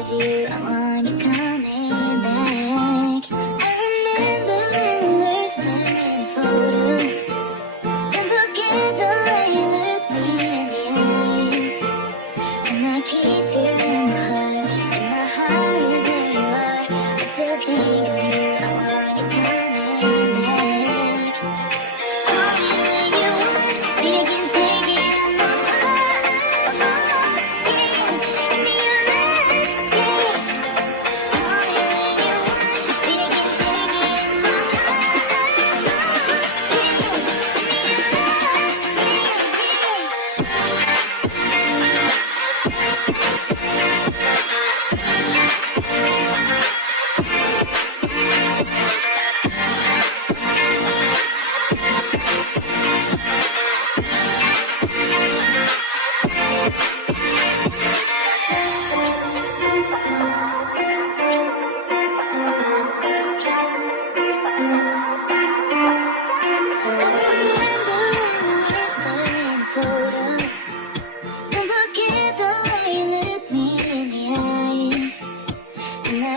of you, I want you coming back. I remember when we were staring at a photo. Don't forget the way you look me in the eyes. And I keep you in my heart, and my heart is where you are. I still think of you, I want you coming back. Call me when you want me, I can take it on my heart. Yeah, give me your love, yeah. Call me when you want me, I can take it on my heart. Yeah, give me your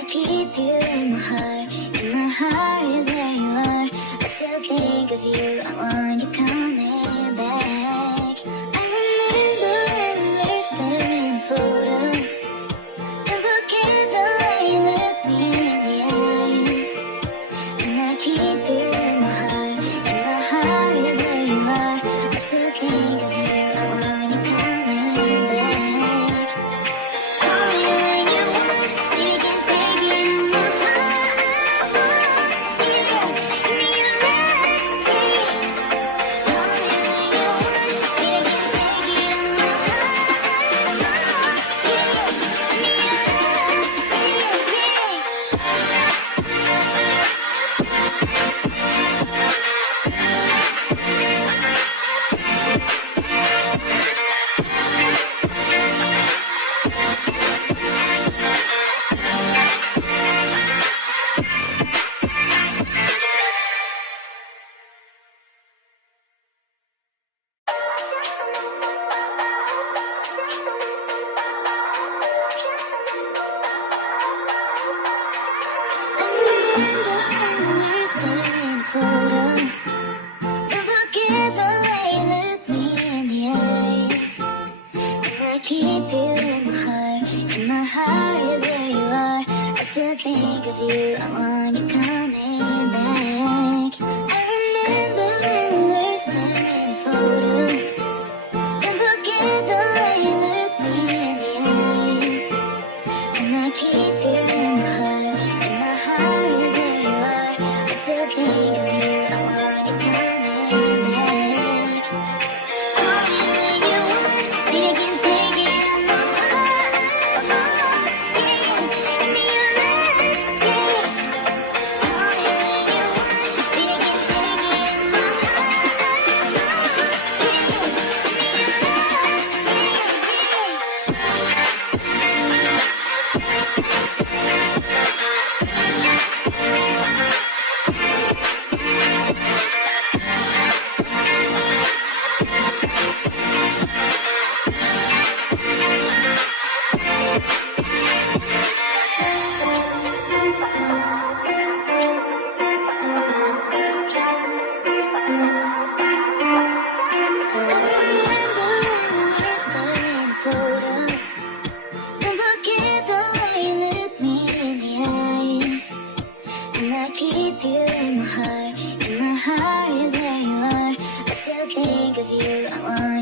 keep you in my heart, and my heart is where you are. I still think of you, I want you coming back. I remember when we were staring at a photo. Don't forget the way you look me in the eyes. And I keep you in my heart, and my heart is where you are. I still think of you, I want you coming back. Call me when you want me, you can take it on my heart. Yeah, give me your love, yeah. Call me when you want me, you can take it on my heart. Yeah, give me your love, keep you in my heart, and my heart is where you are. I still think of you, I want you coming back. I remember when we were staring at a photo. Don't forget the way you look me in the eyes. And I keep you in my heart, and my heart is where you are. I still think of you, I want you coming back. Call me when you want me, I can take it on my heart. Yeah, give me your love, yeah. Call me when you want me, I can take it on my heart. Yeah, give me your keep you in my heart, and my heart is where you are. I still think of you, I want